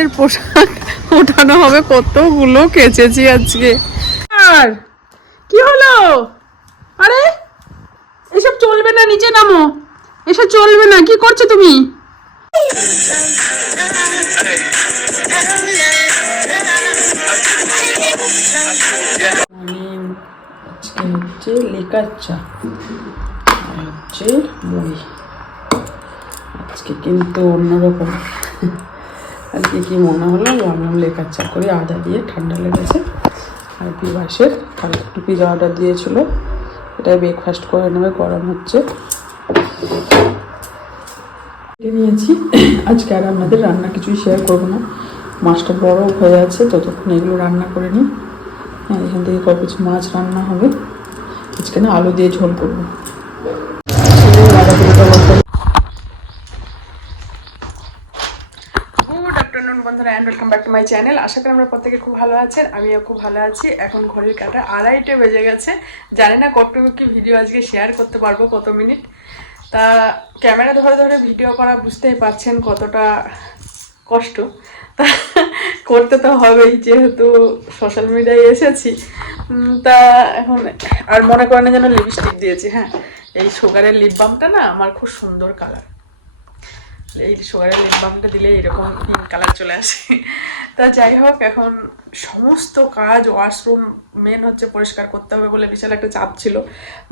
এর পোশাক ওঠানো হবে কতগুলো কেচেছি আজকে। আর কি হলো? আরে এসব চলবে না নিচে নামো। এসব চলবে না কি করছ তুমি? আমি আজকে হচ্ছে লেকার চা আর হচ্ছে মুড়ি। আজকে কিন্তু অন্যরকম। আজকে কি মনে হলো? ভাবলাম লেখার চা করে আদা দিয়ে ঠান্ডা লেগেছে। আর বিবাসের কালকে একটু পিজা অর্ডার দিয়েছিল। এটাই ব্রেকফাস্ট করে নেবে, গরম হচ্ছে। নিয়েছি। আজকে আর আপনাদের রান্না কিছুই শেয়ার করব না। মাছটা বড় হয়ে আছে, ততক্ষণ এগুলো রান্না করে নিই। হ্যাঁ এখান থেকে কয়েক কিছু মাছ রান্না হবে। আজকে না আলু দিয়ে ঝোল করব গুড আফটারনুন বন্ধুরা and welcome back to my channel আশা করি আমরা প্রত্যেকে খুব ভালো আছেন, আমিও খুব ভালো আছি। এখন ঘড়ির কাটা আড়াইটে বেজে গেছে। জানি না কতটুকু কি ভিডিও আজকে শেয়ার করতে পারব, কত মিনিট তা ক্যামেরা ধরে ধরে ভিডিও করা বুঝতেই পারছেন কতটা কষ্ট। তা করতে তো হবেই, যেহেতু সোশ্যাল মিডিয়ায় এসেছি। তা এখন আর মনে করেন যেন লিপস্টিক দিয়েছি হ্যাঁ? এই সুগারের লিপ বামটা না আমার খুব সুন্দর কালার এই সুগারের লিপ বামটা দিলে এরকম কালার চলে আসে। তা যাই হোক এখন সমস্ত কাজ ওয়াশরুম মেন হচ্ছে পরিষ্কার করতে হবে বলে বিশাল একটা চাপ ছিল।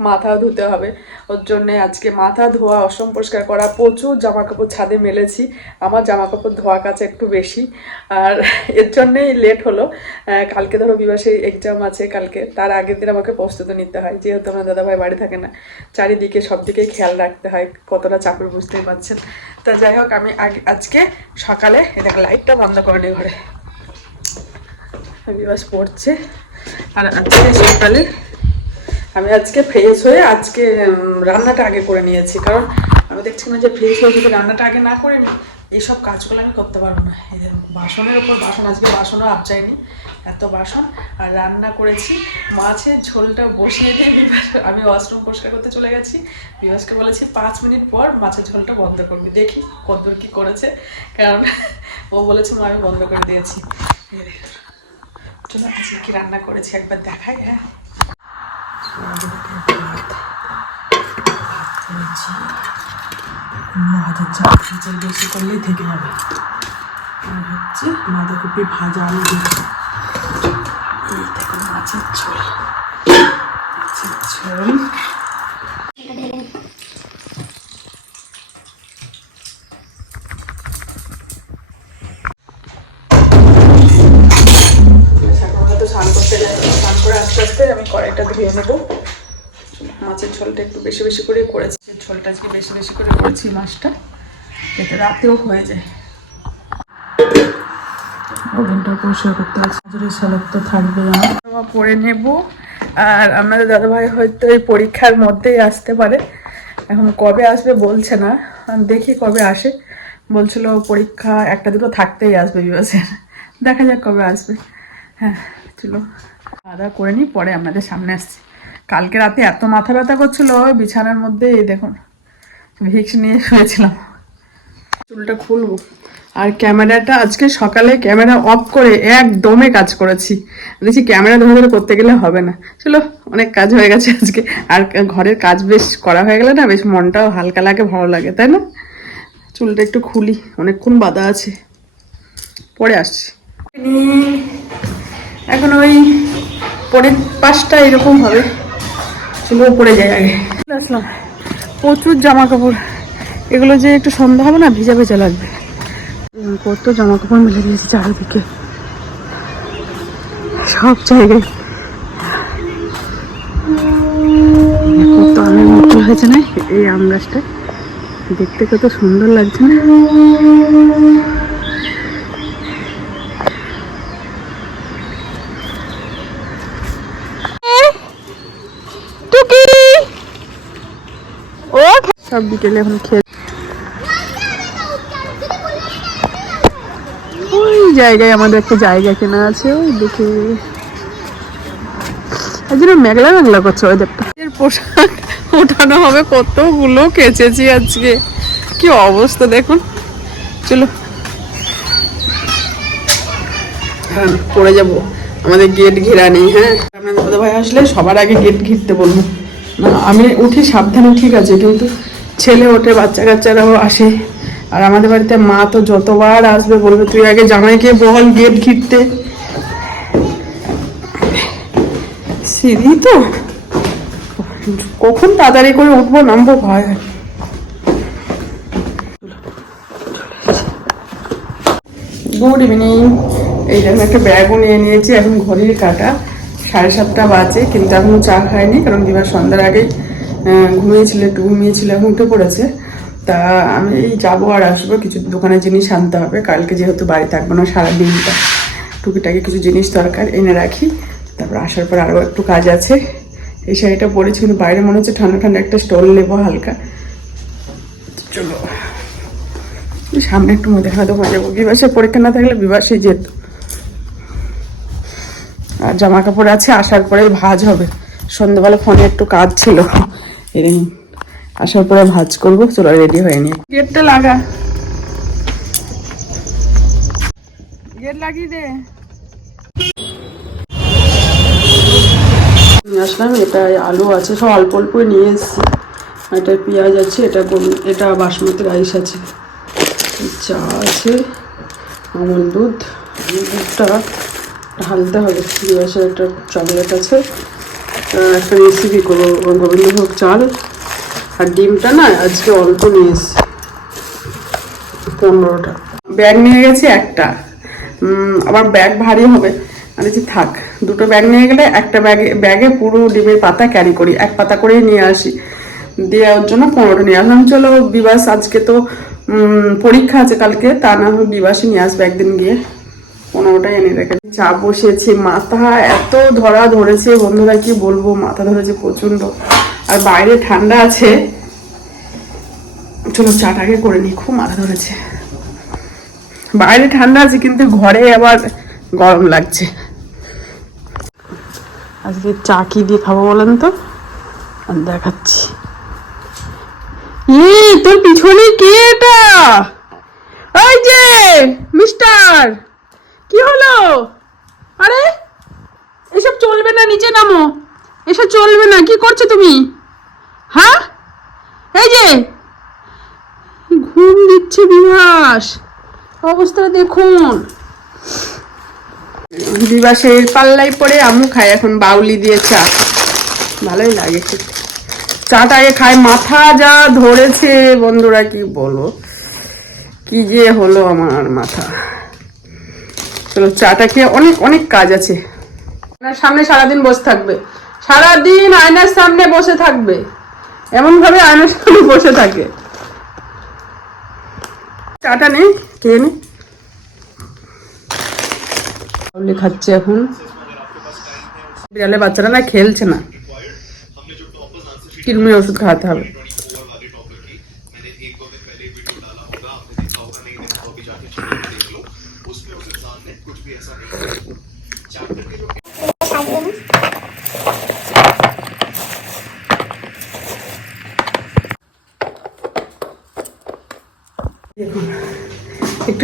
মাথা ধুতে হবে। ওর জন্যে আজকে মাথা ধোয়া, অসম পরিষ্কার করা, প্রচুর জামা কাপড় ছাদে মেলেছি। আমার জামা কাপড় ধোয়া কাছে একটু বেশি। আর এর জন্যেই লেট হলো। কালকে ধরো বিবাসে এক্সাম আছে কালকে। তার আগের দিন আমাকে প্রস্তুতি নিতে হয়। যেহেতু আমার দাদাভাই বাড়ি থাকে না, চারিদিকে সব দিকে খেয়াল রাখতে হয় কতটা চাপের বুঝতেই পারছেন। তা যাই হোক, আমি আজকে সকালে এটা লাইটটা বন্ধ করে নিই ঘরে। বিবাস পড়ছে। আর আজকে সকালে আমি আজকে ফ্রেশ হয়ে আজকে রান্নাটা আগে করে নিয়েছি। কারণ আমি দেখছি না যে ফ্রেশ হয়ে যদি রান্নাটা আগে না করে এইসব কাজগুলো আমি করতে পারব না। এই দেখুন বাসনের ওপর বাসন, আজকে বাসনও আপচাইনি এত বাসন। আর রান্না করেছি, মাছের ঝোলটা বসিয়ে দিয়ে বিবাস আমি ওয়াশরুম পরিষ্কার করতে চলে গেছি। বিবাসকে বলেছি, পাঁচ মিনিট পর মাছের ঝোলটা বন্ধ করবি। দেখি কতদূর কী করেছে। কারণ ও বলেছে, মা, আমি বন্ধ করে দিয়েছি। চলো আজকে কি রান্না করেছি একবার দেখাই হ্যাঁ। ভাজার চাপ ভাজার বেশি করলেই থেকে যাবে আর হচ্ছে বাঁধাকপি ভাজা আলু দিয়ে মাছের ঝোল। মাছের ঝোল। কড়াইটা ধুয়ে নেব। মাছের ঝোলটা একটু বেশি বেশি করে করেছি। ঝোলটা আজকে বেশি বেশি করে করেছি মাছটা, যাতে রাতেও হয়ে যায়। ওভেনটা পরিষ্কার করতে আছে গাজরের সালাদ তো করে নেব, আর আপনাদের দাদাভাই হয়তো এই পরীক্ষার মধ্যেই আসতে পারে। এখন কবে আসবে বলছে না দেখি কবে আসে। বলছিল পরীক্ষা একটা দুটো থাকতেই আসবে বিবাসের দেখা যাক কবে আসবে। হ্যাঁ চলো। খাওয়া করে নিই, পরে আপনাদের সামনে আসছি। কালকে রাতে এত মাথা ব্যথা করছিল, বিছানার মধ্যে, এই দেখুন ভিক্স নিয়ে শুয়েছিলাম। চুলটা খুলবো। আর ক্যামেরাটা, আজকে সকালে ক্যামেরা অফ করে একদমে কাজ করেছি। দেখছি ক্যামেরা ধরে ধরে করতে গেলে হবে না। চলো, অনেক কাজ হয়ে গেছে আজকে। আর ঘরের কাজ বেশ করা হয়ে গেলে না, বেশ মনটাও হালকা লাগে, ভালো লাগে, তাই না? চুলটা একটু খুলি, অনেকক্ষণ বাঁধা আছে। পরে আসছি। এখন ওই পরে পাশটা এরকম হবে। চলো উপরে যায় আগে। আসলাম। প্রচুর জামা কাপড় এগুলো যে একটু সন্ধ্যা হবে না, ভিজা ভেজা লাগবে। কত জামা কাপড় মিলে দিয়েছে চারিদিকে। সব জায়গায়। মতো হয়েছে না? এই আম গাছটা। দেখতে কত সুন্দর লাগছে না টুকি ও সব বিকেলে এখন খেয়ে ওই জায়গায় আমাদের একটা জায়গা কেনা আছে, ওই দেখে। মেঘলা মেঘলা করছে পোশাক ওঠানো হবে, কতগুলো কেচেছি আজকে। কি অবস্থা দেখুন। চলো। দাঁড়ান পড়ে যাব। আমাদের গেট ঘেরা নেই হ্যাঁ। দাদা ভাই আসলে সবার আগে গেট ঘিরতে বলব। না, আমি উঠি সাবধানে, ঠিক আছে, কিন্তু ছেলে ওঠে, বাচ্চা কাচ্চারাও আসে। আর আমাদের বাড়িতে মা তো যতবার আসবে বলবে, তুই আগে জামাইকে বল গেট ঘিরতে। সিঁড়ি তো। কখন তাড়াতাড়ি করে উঠবো, নামবো ভয় গুড ইভিনিং এই জন্য একটা ব্যাগও নিয়ে নিয়েছি, এখন ঘড়ির কাটা। সাড়ে সাতটা বাজে, কিন্তু এখনও চা খাইনি, কারণ বিবার সন্ধ্যার আগেই ঘুমিয়েছিল, একটু ঘুমিয়েছিল, এখন উঠে পড়েছে। তা আমি এই যাব আর আসব, কিছু দোকানের জিনিস আনতে হবে। কালকে যেহেতু বাড়ি থাকব না সারা দিনটা টুকিটাকি কিছু জিনিস দরকার, এনে রাখি। তারপর আসার পর আরও একটু কাজ আছে। এই শাড়িটা পরেছি, কিন্তু বাইরে মনে হচ্ছে ঠান্ডা ঠান্ডা একটা স্টল নেব হালকা। চলো। সামনে একটু মুদিখানা দোকানে যাব। বিবাসের পরীক্ষা না থাকলে বিবাসে যেত। আর জামা কাপড় আছে, আসার পরে ভাজ হবে। সন্ধ্যাবেলা ফোনে একটু কাজ ছিল এরকম আসার পরে ভাজ করব চলো রেডি হয়ে নি। গেটটা লাগা। গেট লাগিয়ে দে। নিয়ে আসলাম এটা আলু আছে সব অল্প অল্প নিয়ে এসেছি। এটা পেঁয়াজ আছে এটা এটা বাসমতি রাইস আছে। চা আছে আমল দুধ দুধটা ঢালতে হবে। দিবসের একটা চকলেট আছে। একটা রেসিপি করব গোবিন্দভোগ চাল আর ডিমটা না আজকে অল্প নিয়ে এসেছি। পনেরোটা। ব্যাগ নিয়ে গেছি একটা। আবার ব্যাগ ভারী হবে। আমি বলছি, থাক, দুটো ব্যাগ নিয়ে গেলে একটা ব্যাগে ব্যাগে পুরো ডিমের পাতা ক্যারি করি, এক পাতা করেই নিয়ে আসি। দিয়ে ওর জন্য পনেরোটা নিয়ে আসলাম। চলো বিবাস, আজকে তো পরীক্ষা আছে কালকে, তা না হয় বিবাসই নিয়ে আসবে একদিন গিয়ে। পনেরোটাই এনে চা মাথা এত ধরা ধরেছে, বন্ধুরা, কি বলব? মাথা ধরেছে প্রচণ্ড আর বাইরে ঠান্ডা আছে। চলো চাটাকে করে খুব মাথা ধরেছে। বাইরে ঠান্ডা আছে, কিন্তু ঘরে আবার গরম লাগছে। আজকে চা কি দিয়ে খাব বলেন তো? দেখাচ্ছি। তোর পিছনে কে এটা? ওই যে, মিস্টার! কি হলো? আরে, এসব চলবে না, নিচে নামো। এসব চলবে না, কি করছ তুমি? হ্যাঁ? এই যে, ঘুম দিচ্ছে বিভাস। অবস্থা দেখুন। বিবাসের পাল্লাই পরে আমু খাই এখন বাউলি দিয়ে চা। ভালোই লাগে খেতে। আগে খাই মাথা যা ধরেছে, বন্ধুরা কি বলো কি যে হলো আমার মাথা। চলো, চাটা খেয়ে অনেক অনেক কাজ আছে। আয়নার সামনে সারাদিন বসে থাকবে। সারাদিন আয়নার সামনে বসে থাকবে। এমন ভাবে আয়নার সামনে বসে থাকে। চাটা নেই খেয়ে নে। খাচ্ছে এখন। বিড়ালে বাচ্চারা না খেলছে না। কিরমি ওষুধ খাওয়াতে হবে। একটু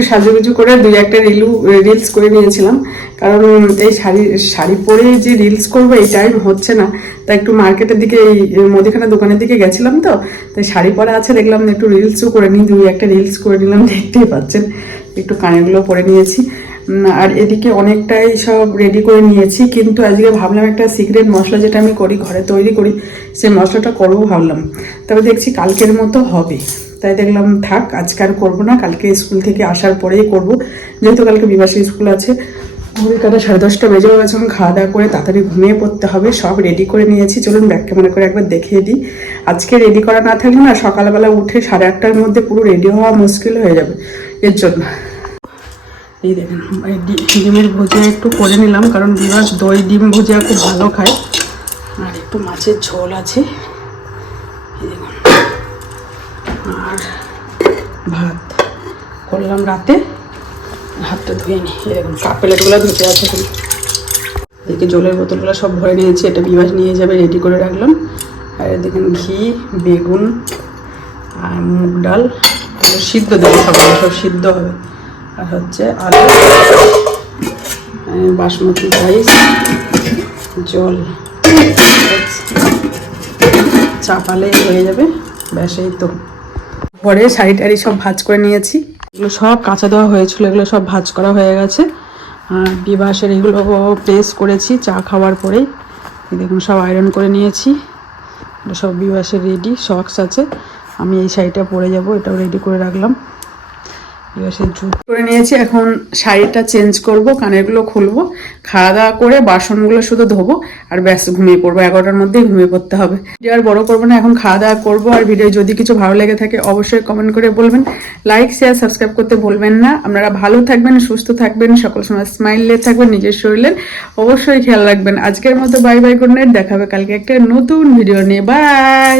সাজুগুজু করে দুই একটা রিলু রিলস করে নিয়েছিলাম। কারণ এই শাড়ি শাড়ি পরে যে রিলস করব, এই টাইম হচ্ছে না। তা একটু মার্কেটের দিকে, এই মুদিখানা দোকানের দিকে গেছিলাম তো। তাই শাড়ি পরা আছে, দেখলাম একটু রিলসও করে নিই। দুই একটা রিলস করে নিলাম, দেখতেই পাচ্ছেন। একটু কানেরগুলো পরে নিয়েছি। আর এদিকে অনেকটাই সব রেডি করে নিয়েছি, কিন্তু আজকে ভাবলাম একটা সিক্রেট মশলা যেটা আমি করি, ঘরে তৈরি করি সেই মশলাটা করব ভাবলাম। তবে দেখছি কালকের মতো হবে। তাই দেখলাম, থাক, আজকে আর করব না, কালকে স্কুল থেকে আসার পরেই করব। যেহেতু কালকে বিবাসী স্কুল আছে, ঘড়ির কাটা সাড়ে দশটা বেজে গেছে এখন খাওয়া দাওয়া করে তাড়াতাড়ি ঘুমিয়ে পড়তে হবে, সব রেডি করে নিয়েছি। চলুন ব্যাগ মনে করে একবার দেখিয়ে দিই। আজকে রেডি করা না থাকলে না, সকালবেলা উঠে সাড়ে আটটার মধ্যে পুরো রেডি হওয়া মুশকিল হয়ে যাবে। এর জন্য। এই দেখেন ডিমের ভুজিয়া একটু করে নিলাম, কারণ বিবাস দই ডিম ভুজিয়া খুব ভালো খায়। আর একটু মাছের ঝোল আছে। আর ভাত। করলাম রাতে। হাতটা ধুয়ে নিই দেখুন কাপ প্লেটগুলো ধুতে আছে এদিকে জলের বোতলগুলো সব ভরে নিয়েছি, এটা বিবাস নিয়ে যাবে রেডি করে রাখলাম। আর দেখেন, ঘি, বেগুন, আর মুগ ডাল। সিদ্ধ দেবো, সব সব সিদ্ধ হবে। আর হচ্ছে আলু বাসমতি রাইস, জল, চাপালে হয়ে যাবে, ব্যাস এই তো। পরে শাড়ি টাড়ি সব ভাজ করে নিয়েছি। এগুলো সব কাঁচা দেওয়া হয়েছিল, এগুলো সব ভাজ করা হয়ে গেছে। আর বিবাসের এগুলো প্রেস করেছি চা খাওয়ার পরেই। দেখুন, সব আয়রন করে নিয়েছি। সব বিবাসের রেডি সক্স আছে। আমি এই শাড়িটা পরে যাব, এটাও রেডি করে রাখলাম। বিবাসের জুট করে নিয়েছি, এখন শাড়িটা চেঞ্জ করব, কানেরগুলো খুলবো খাওয়া দাওয়া করে বাসনগুলো শুধু ধোবো, আর ব্যাস ঘুমিয়ে পড়ব। এগারোটার মধ্যেই ঘুমিয়ে পড়তে হবে। ভিডিও আর বড় করব না, এখন খাওয়া দাওয়া করব, আর ভিডিও যদি কিছু ভালো লেগে থাকে অবশ্যই কমেন্ট করে বলবেন। লাইক শেয়ার সাবস্ক্রাইব করতে ভুলবেন না। আপনারা ভালো থাকবেন, সুস্থ থাকবেন, সকল সময় স্মাইলে থাকবেন, নিজের শরীরের অবশ্যই খেয়াল রাখবেন। আজকের মতো বাই বাই গুড নাইট দেখাবে কালকে একটা নতুন ভিডিও নিয়ে। বাই